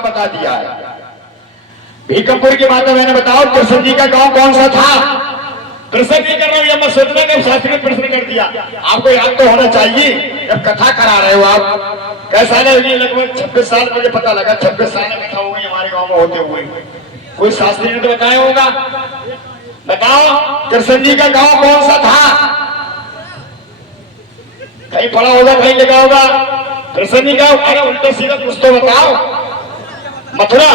वहां बता दिया है। भीकमपुर की माता मैंने बताओ कृष्ण जी का गांव कौन सा था? प्रश्न नहीं कर रहा हूं, मैं सोचना कि शास्त्री ने प्रश्न कर दिया। आपको याद तो होना चाहिए, जब कथा करा रहे हो आप। कैसा है? लगभग 26 साल मुझे पता लगा, 26 साल कथा हो गई हमारे गांव में होते हुए। कोई शास्त्री ने तो बताया होगा। बताओ कृष्ण जी का गांव कौन सा था? कहीं पढ़ा होगा, कहीं लिखा होगा। कृष्ण जी का, अरे उल्टा सीधा कुछ तो बताओ। मथुरा।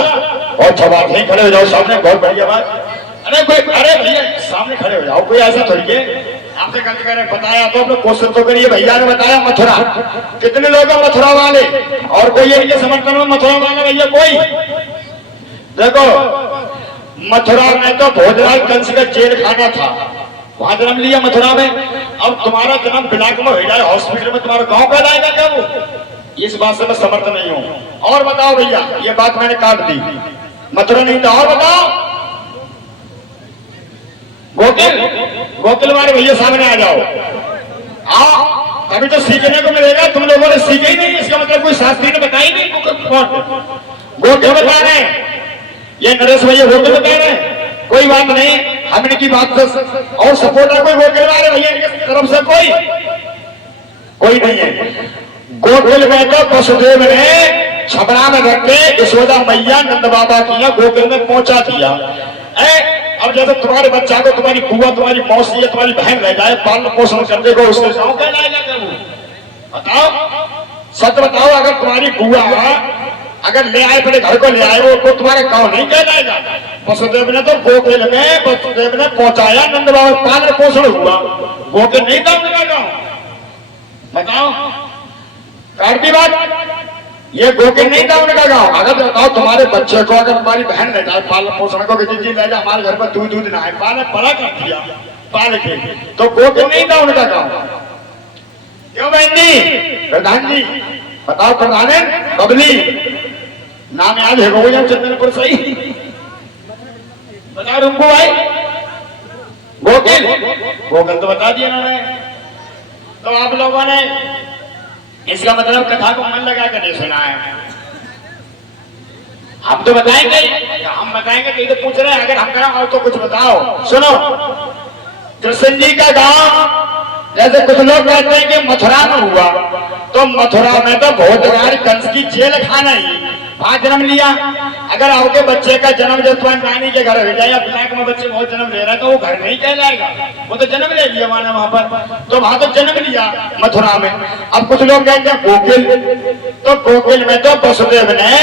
और जवाब नहीं, खड़े हो जाओ सामने, बहुत बढ़िया बात। अरे कोई, अरे भैया सामने खड़े हो जाओ, कोई ऐसा थोड़ी है। आपसे गलत कह रहे, बताया तो अपने क्वेश्चन तो करिए। भैया ने बताया मथुरा। कितने लोग हैं मथुरा वाले? और कोई इनके समर्थन में मथुरा वाला भैया कोई? देखो मथुरा में तो भोजराज कंस का जेल खाना था, वहां जन्म लिया मथुरा में। अब तुम्हारा जन्म बिलाक में हो जाए, हॉस्पिटल में, तुम्हारा गांव कहलाएगा क्या वो? इस बात से मैं समर्थ नहीं हूं। और बताओ भैया, ये बात मैंने काट दी, मथुरा नहीं था। और बताओ गोकुल। गोकुल वाले भैया सामने आ जाओ, आओ, अभी तो सीखने को मिलेगा। तुम लोगों ने सीखे ही नहीं, इसका मतलब कोई शास्त्री ने बताई नहीं। गोकुल बता रहे हैं, ये नरेश भैया गोकुल बता रहे हैं। कोई बात नहीं, हम इनकी बात से और सपोर्ट है। कोई गोकुल वाले भैया इनकी तरफ से कोई नहीं है। गोकुल में तो वसुदेव ने छपरा में रख के यशोदा मैया नंद बाबा की गोकुल में पहुंचा दिया। अब जैसे तुम्हारे बच्चा को तुम्हारी बुआ, तुम्हारी मौसी या तुम्हारी बहन रह जाए, पालन पोषण कर देगा, उसके गाँव कहलाएगा क्या वो? बताओ, सच बताओ। अगर तुम्हारी बुआ अगर ले आए, अपने घर को ले आए, वो तुम्हारे गाँव नहीं कहलाएगा। वसुदेव ने तो गोकुल में वसुदेव ने पहुंचाया, नंद बाबा पालन पोषण हुआ, गोकुल नहीं था उनका गाँव। बताओ, काट दी बात। ये गोकुल नहीं था उनका गांव। अगर बताओ तुम्हारे बच्चे को, अगर तुम्हारी बहन ले जाए पालन पोषण को, किसी चीज ले जाए, हमारे घर पर दूध ना है, पाले बड़ा कर दिया पाल के, तो गोकुल नहीं था उनका गांव। क्यों बहन जी? प्रधान जी बताओ। प्रधान है बबली, नाम याद है गो या चंदनपुर सही? बताओ रुंकू भाई, गोकुल। गोकुल तो बता दिया ना। तो आप लोगों ने इसका मतलब कथा को मन लगा कर नहीं सुना है। हम तो बताएंगे, हम बताएंगे, कहीं तो पूछ रहे हैं। अगर हम करें और तो कुछ बताओ। सुनो, कृष्ण जी का गांव जैसे कुछ लोग कहते हैं कि मथुरा में हुआ, तो मथुरा में तो भोजराज कंस की जेल खाना ही वहां जन्म लिया। अगर आपके बच्चे का जन्म जब तुम्हारी नानी के घर हो जाए, या ब्लैक में बच्चे बहुत जन्म ले रहा है, तो वो घर नहीं कहलाएगा, वो तो जन्म ले लिया माना वहां पर, तो वहां तो जन्म लिया मथुरा में। अब कुछ लोग कहते हैं गोकुल, तो गोकुल में तो वसुदेव ने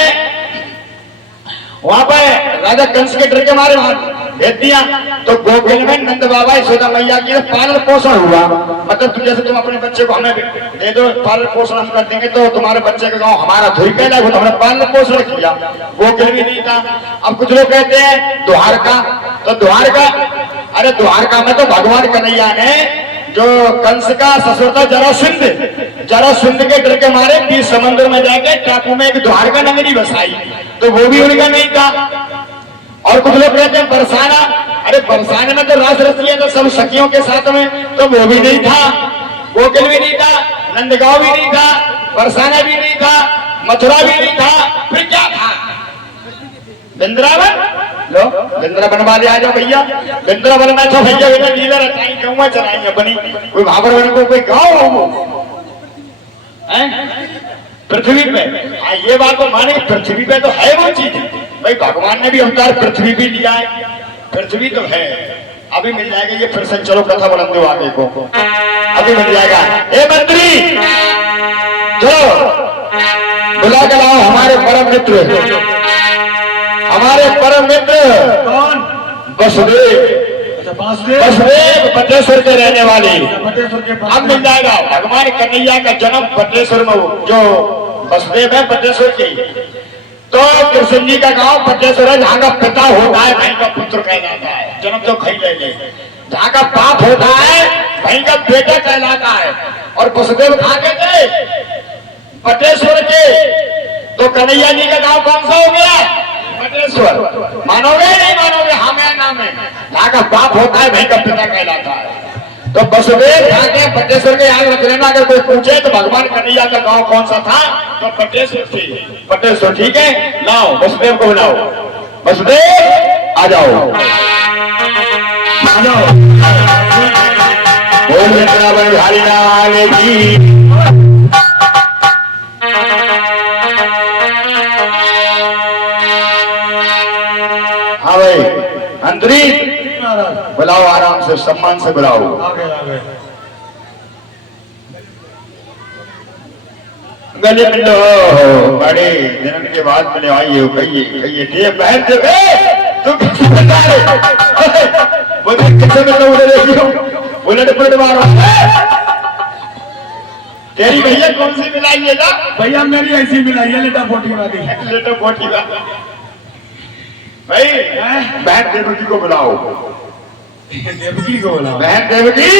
वहां पर राजा कंस के डर के मारे वहां भेज दिया। तो गोकुल में नंद बाबा यशोदा मैया की पालन पोषण हुआ। मतलब तुम जैसे तुम अपने बच्चे को हमें दे दो, पालन पोषण हम कर देंगे, तो तुम्हारे बच्चे का गांव हमारा धुरी कहलाएगा, तो हमने पालन पोषण किया। गोकुल भी नहीं था। अब कुछ लोग कहते हैं द्वारका, तो द्वारका, अरे द्वारका में तो भगवान कन्हैया ने जो कंस का ससुर था जरासंध के डर के मारे 20 समुद्र में जाके टापू में एक द्वारका नगरी बसाई, तो वो भी उनका नहीं था। और कुछ लोग कहते हैं बरसाना, अरे बरसाने में तो रास रसिया था सब सखियों के साथ में, तो वो भी नहीं था। गोकुल भी नहीं था, नंदगांव भी नहीं था, बरसाना भी नहीं था, मथुरा भी नहीं था, फिर क्या था? वृंदावन। लो वृंदावन वाले आ जाओ भैया। वृंदावन में तो भैया बेटा लीला रचाई, गौवा चलाई अपनी, कोई भाबर बन को कोई गाँव हो पृथ्वी पे। हाँ ये बात तो माने, पृथ्वी पे तो है वो चीज भाई। भगवान ने भी अवतार पृथ्वी भी लिया है, पृथ्वी तो है। अभी मिल जाएगा ये, फिर से चलो कथा बुलंद हो आगे को, अभी मिल जाएगा। ए मंत्री चलो बुला के लाओ हमारे परम मित्र, हमारे परम मित्र। कौन? वसुदेव। वसुदेव बटेश्वर के रहने वाले। अब मिल जाएगा। भगवान कन्हैया का जन्म बटेश्वर में, जो वसुदेव है बटेश्वर के, तो कृष्ण जी का गांव बटेश्वर है, जहाँ का पिता होता है भाई का पुत्र कहलाता है, जन्म तो खई ले ले। जहाँ का बाप होता है भाई का बेटा कहलाता है। और वसुदेव कहाँ के थे? बटेश्वर के। तो कन्हैया जी का गांव कौन सा हो गया? बटेश्वर। मानोगे नहीं मानोगे? हाँ मैं नाम है। जहाँ का बाप होता है भाई का पिता कहलाता है। तो वसुदेव जाके पटेश्वर के याद रख लेना, अगर कोई पूछे तो भगवान कन्हैया का गांव कौन सा था, तो पटेश्वर थी। पटेश्वर ठीक है, लाओ वसुदेव को बुलाओ। वसुदेव आ जाओ, आ जाओ। बोल बिहारी लाल की। हाँ भाई अंतरित बुलाओ, आराम से सम्मान से बुलाओ। गले मिलो बड़े जन्म के बाद मिले, आइए कहिए कहिए ठीक बहन से तुम किसी बोले किसे मिलना, उधर देखियो बुलेट बुलेट मारो। तेरी भैया कौन सी मिलाई है ना? भैया मेरी ऐसी मिलाई है, लेटा पोटी वाली। लेटा पोटी वाली भाई। बहन देवकी को बुलाओ। देवकी को बुलाओ, बहन देवकी।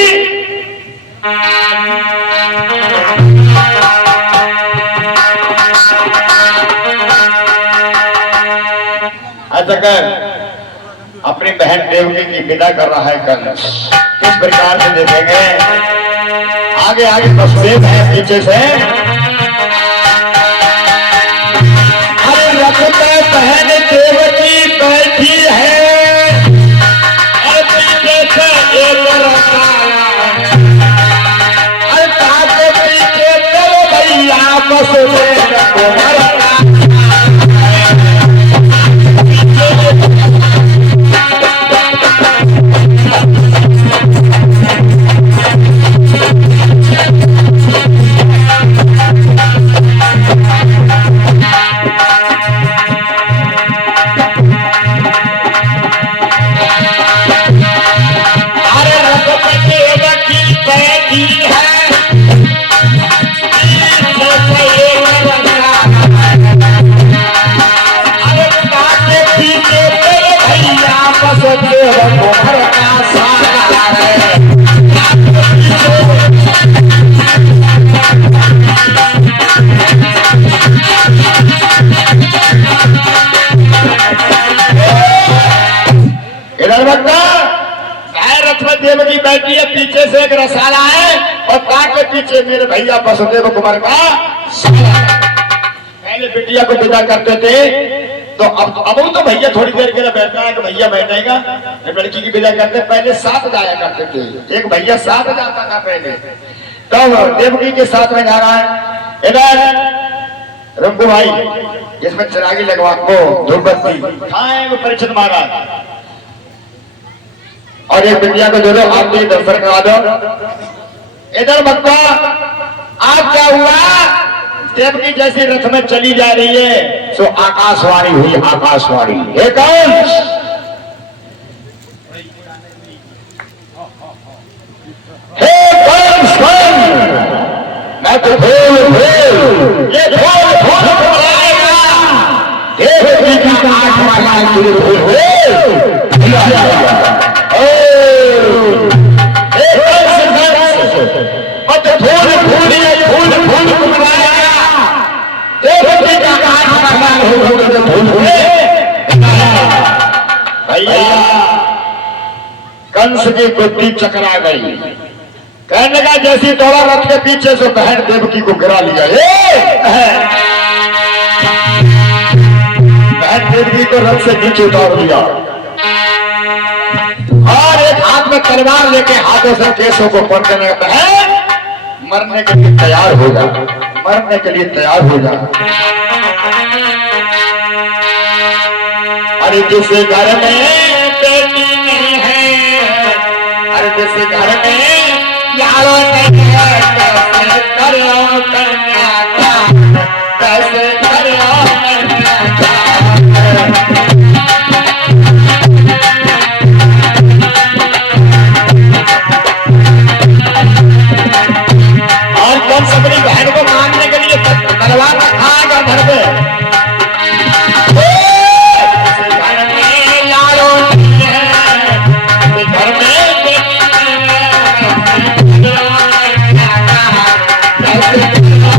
अच्छा कर, अपनी बहन देवकी की विदा कर रहा है कंस। किस प्रकार से देखेंगे? आगे आगे वसुदेव है, पीछे से अरे रथ पे बहन देवकी बैठी है, और पीछे से एक रसाला, और ताके पीछे चलो भैया वसुदेव को मरना। देवकी बैठी है, पीछे से एक रसाला है, और ताके पीछे मेरे भैया वसुदेव कुमार का साला। पहले बिटिया को विदा करते थे, तो अब तो भैया थोड़ी देर के लिए बैठना है कि भैया बैठेगा, लड़की की विदा करते पहले साथ जाया करते थे। एक भैया साथ जाता था पहले, तब देवकी के साथ में जा रहा है। इधर रंगू भाई, इसमें चिरागी लगवा को धूप बत्ती खाए परीक्षित महाराज, और एक बिटिया को जो दो, आप भी दर्शन करा दो। इधर भक्ता आप क्या हुआ? देवकी जैसी रथ में चली जा रही है, सो आकाशवाणी हुई, आकाशवाणी। हे कंस, हे कंस, मैं तो भूल ये भूल बुलाएगा। देवकी का 8वां लाख भूल भैया कंस की बुद्धि चकरा गई। कहने का जैसी दौड़ा रथ के पीछे से बहन देवकी को गिरा लिया। बहन देवकी को रथ से नीचे उतार दिया, और एक हाथ में तलवार लेके हाथों से केसों को पकड़ने लगता है। मरने के लिए तैयार हो जा, मरने के लिए तैयार हो जा। अरे जिस घर में बेटी नहीं है, अरे जिस घर में यारो नहीं है, कैसे करो कन्या का, कैसे करो कन्या का। और कौन सबरी बहन को मारने के लिए तलवार रखा घर पे। और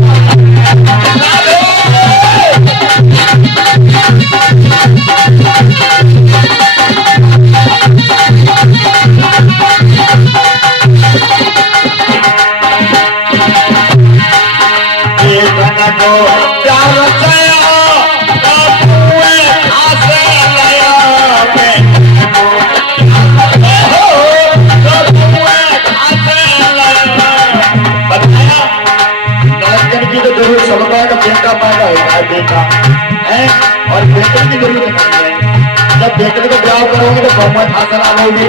बेटा है और बेटे की जरूरत नहीं है। जब बेटे को ब्याह करोगे तो बहुमत हासिल होगी।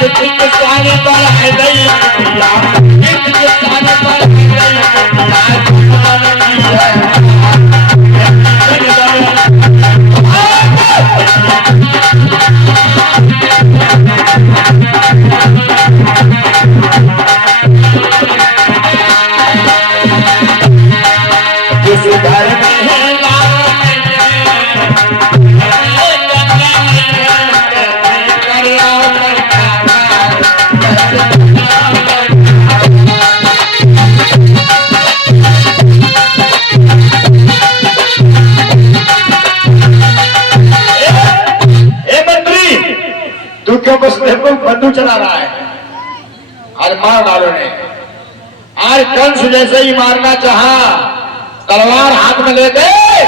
बेटी के सारे पर है दई पिया, बेटी के सारे पर है दई बंदूक चला रहा है। आज मार डालो ने, आज कंस जैसे ही मारना चाहा, तलवार हाथ में ले गए,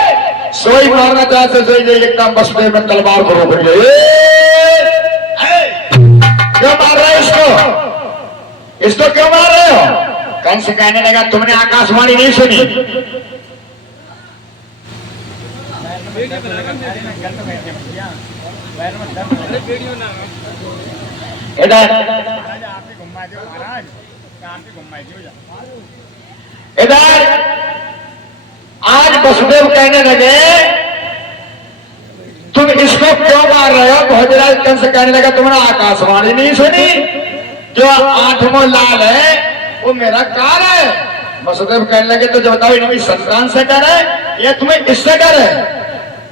सोई मारना चाहते सोई दे एकदम बसते में तलवार को रोक लिए। क्यों मार रहे हो इसको? इसको क्यों मार रहे हो? कंस कहने लगा तुमने आकाशवाणी नहीं सुनी? इधर इधर आज वसुदेव कहने लगे तुम इसको क्यों मार रहे हो? भोजराज कंस कहने लगा तुमने आकाशवाणी नहीं सुनी? जो आठवां लाल है वो मेरा काल है। वसुदेव कहने लगे तो जो बताओ इनकी संतान से डर है या तुम्हें इससे डर है?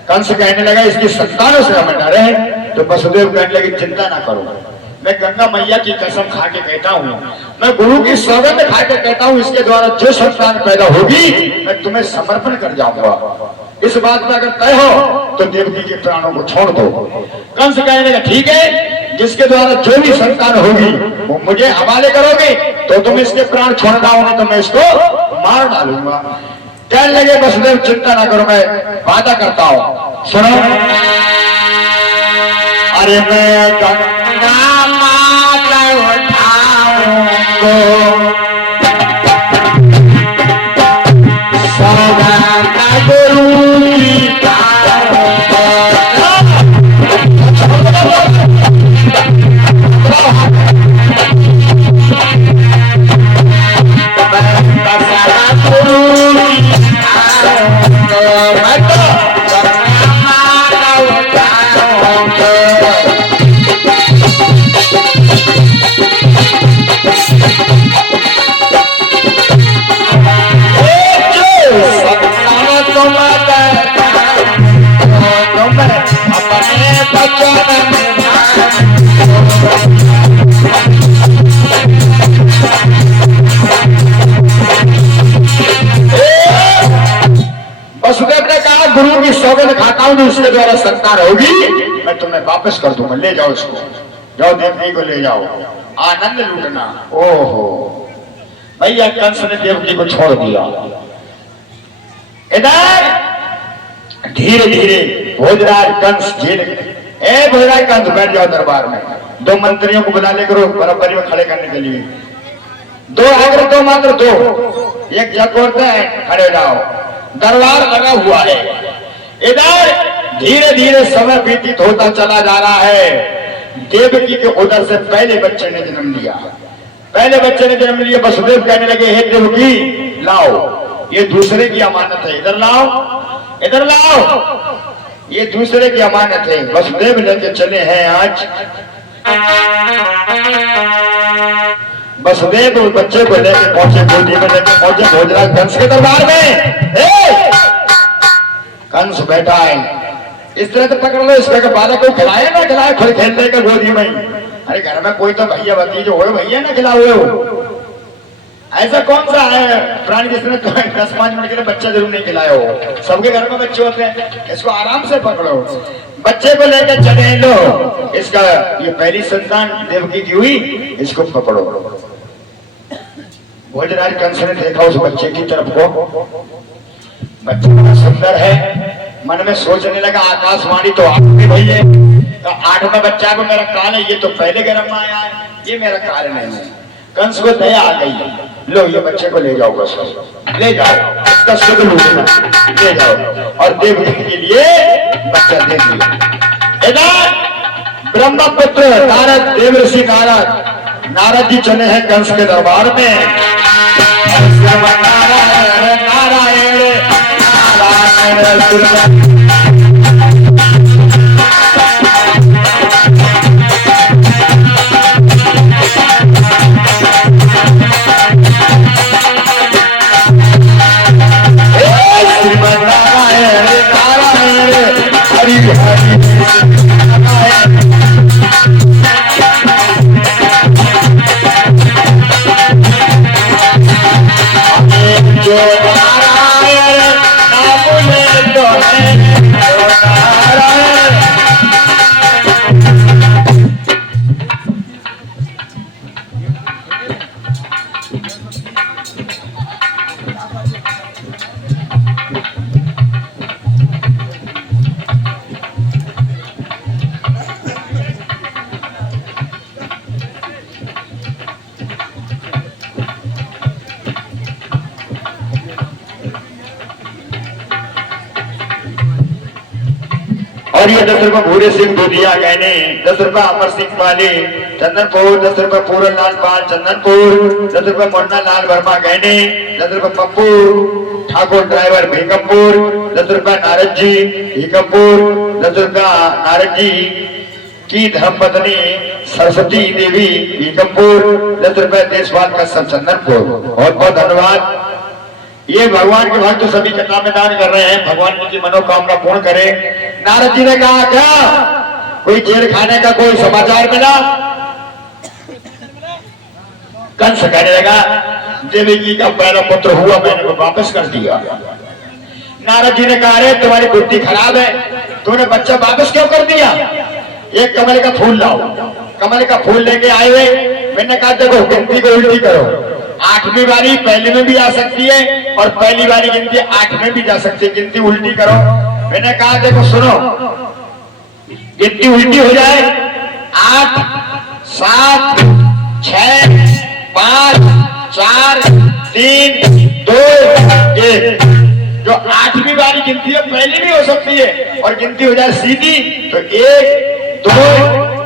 कंस कहने लगा इसकी संतानों से हमें डर है। तो वसुदेव कहने लगे चिंता ना करो, मैं गंगा मैया की कसम खा के कहता हूँ, मैं गुरु की सौगंध खा के कहता हूँ, इसके द्वारा जो संतान पैदा होगी मैं तुम्हें समर्पण कर जाऊंगा। इस बात में अगर तय हो तो देवकी के प्राणों को छोड़ दो। कंस कहने लगा ठीक है, जिसके द्वारा जो भी संतान होगी वो मुझे हवाले करोगे तो तुम इसके प्राण छोड़ना होगा तो मैं इसको मार डालूंगा। कहने लगे वसुदेव चिंता ना करो, मैं वादा करता हूँ। सुनो, अरे मैं गंगा माता उठाऊंगो, सौगंध गुरु की गाऊंगो। वसुदेव ने कहा गुरु की सौगंध खाता हूं तो उसके द्वारा संतान होगी मैं तुम्हें वापस कर दूंगा। ले जाओ इसको, जाओ देवकी को ले जाओ, आनंद लूटना। ओहो भैया, कंस ने देवकी को छोड़ दिया। इधर धीरे धीरे भोजराज कंस जेल, ए भोजराज कंस बैठ जाओ दरबार में। दो मंत्रियों को बुला ले करो बराबरी में खड़े करने के लिए। दो अगर दो मात्र दो, एक जगह है, खड़े जाओ। दरबार लगा हुआ है। इधर धीरे धीरे समय व्यतीत होता चला जा रहा है। देवकी के उधर से पहले बच्चे ने जन्म लिया। पहले बच्चे ने जन्म लिया। वसुदेव कहने लगे हे देवकी लाओ, ये दूसरे की अमानत है, इधर लाओ, इधर लाओ, ये दूसरे की अमानत है। वसुदेव लेके चले हैं आज। वसुदेव उस बच्चे को लेके पहुंचे, गोदी में लेके पहुंचे भोजराज कंस के दरबार में। कंस बैठा है, इस तरह से पकड़ लो इसका, बालक को खिलाए ना खिलाए, खुद खेलने का गोदी में। अरे घर में कोई तो भैया भतीजे हो, भैया ना खिलाओ हो। ऐसा कौन सा है प्राणी जिसने 10-5 मिनट के लिए बच्चा जरूर नहीं खिलाया हो? सबके घर में बच्चे होते हैं। इसको आराम से पकड़ो, बच्चे को लेकर चले लो। इसका ये पहली संतान देवकी की हुई, इसको पकड़ो। भोजराज कंस ने देखा उस बच्चे की तरफ को, बच्चा बड़ा सुंदर है। मन में सोचने लगा आकाशवाणी तो आपकी भैया, तो 8वां बच्चा को मेरा काल है, ये तो पहले गर्भ में आया है, ये मेरा काल नहीं है। कंस को दया आ गई, लो ये बच्चे को ले जाओ, बस ले जाओ, इसका शुभ लूटना, ले जाओ। और देवकी के लिए बच्चा दे दिया। इधर ब्रह्मपुत्र नारद, देवर्षि नारद, नारद जी चले हैं कंस के दरबार में। नारायण नारायण नारायण और ये 10 रुपये भूरे सिंह दूधिया गहने, 10 रुपये अमर सिंह पाली चंदनपुर, 10 रुपये पूरन लाल पाल चंदनपुर, 10 रुपये मुन्ना लाल वर्मा गहने, 10 रुपये पप्पू ठाकुर ड्राइवर भीकमपुर, 10 रुपये नारद जी भीकमपुर, 10 रुपया नारद जी की धर्मपत्नी सरस्वती देवी भीकमपुर, 10 रुपये देशवाल का सब चंदनपुर। बहुत बहुत धन्यवाद। ये भगवान के भक्त सभी कथा में दान कर रहे हैं, भगवान की मनोकामना पूर्ण करे। नारद जी ने कहा क्या कोई जेल खाने का कोई समाचार मिला? कंस कहने लगा देवकी का पहला पुत्र हुआ, मैंने वापस कर दिया। नारद जी ने कहा अरे तुम्हारी बुद्धि खराब है, तूने बच्चा वापस क्यों कर दिया? एक कमल का फूल लाओ। कमल का फूल लेके आए हुए, मैंने कहा देखो गिनती को उल्टी करो, 8वीं बारी पहले में भी आ सकती है और पहली बारी गिनती 8 में भी जा सकती है, गिनती उल्टी करो। मैंने कहा देखो सुनो, गिनती उल्टी हो जाए 8 7 6 5 4 3 2 1। जो 8वीं बारी गिनती है पहली भी हो सकती है और गिनती हो जाए सीधी तो 1 2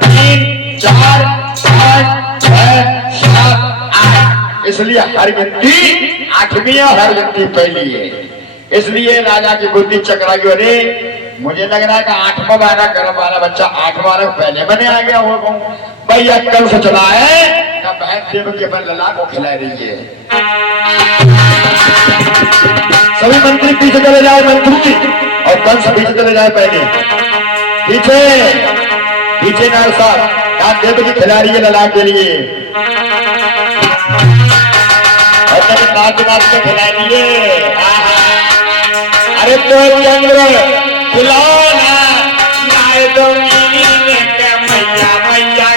3 4 5 6 7 8। इसलिए हर गिनती 8वीं और हर गिनती पहली है। इसलिए राजा की बुद्धि चकरा गई, अरे मुझे लग रहा है कि 8वां बारह गर्भ वाला बच्चा 8 बारह पहले मैंने आ गया हो भैया कल से चला है ना, बहन देव के अपन लला को खिला रही है। सभी मंत्री पीछे चले जाए, मंत्री और कंस पीछे चले जाए, पहले पीछे पीछे नार साहब देव की खिला रही है लला के लिए, नाच नाच के खिला दिए। अरे तो चंद्र खिलौना लाए दो मैया मैया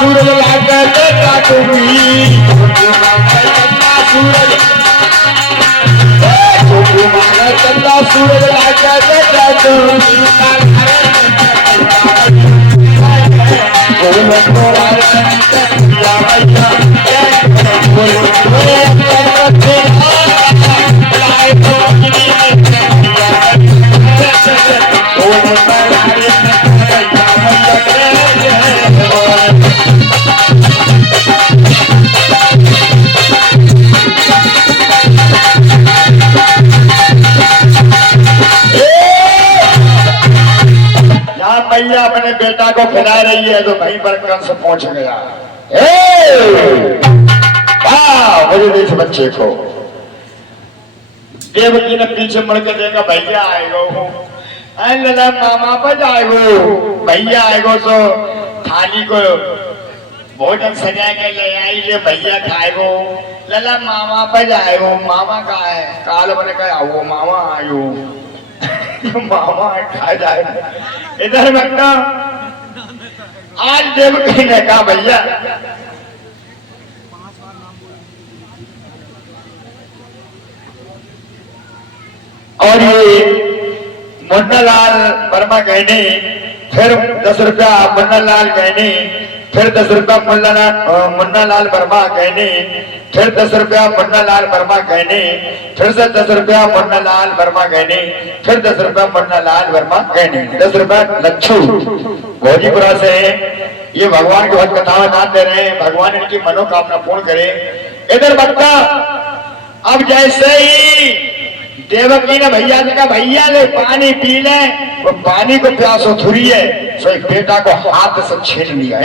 सूरज लागे चंदा तुम्ही छोटू मांगे चंदा सूरज छोटू मांगे चंदा सूरज लागे चंदा तुम्ही मैया अपने बेटा को खिला रही है तो वहीं पर कंस पहुंच गया। मुझे देख बच्चे को देवकी ने पीछे मुड़ के देखा भैया आएगो लला मामा पर जाएगो भैया आएगो तो थाली को भोजन सजा के ले आई ले भैया खाएगो लला मामा पर जाएगो मामा कहा है काल मैंने कहा आओ मामा आयो मामा खा जाए इधर बेटा आज देवकी ने कहा भैया और ये मुन्नालाल वर्मा कहने फिर 10 रुपया मुन्नालाल कहने फिर 10 रुपया मुन्नालाल वर्मा कहने फिर 10 रुपया मुन्नालाल वर्मा कहने फिर से 10 रुपया मुन्नालाल वर्मा कहने फिर 10 रुपया मुन्नालाल वर्मा कहने 10 रुपया लच्छू भोजीपुरा से ये भगवान की बहुत कथा बताते रहे भगवान इनकी मनोकामना पूर्ण करे। इधर बच्चा अब जैसे ही देवकी ने भैया से कहा भैया ले पानी पी ले वो पानी को प्यास उथुरी है सो एक बेटा को हाथ से छीन लिया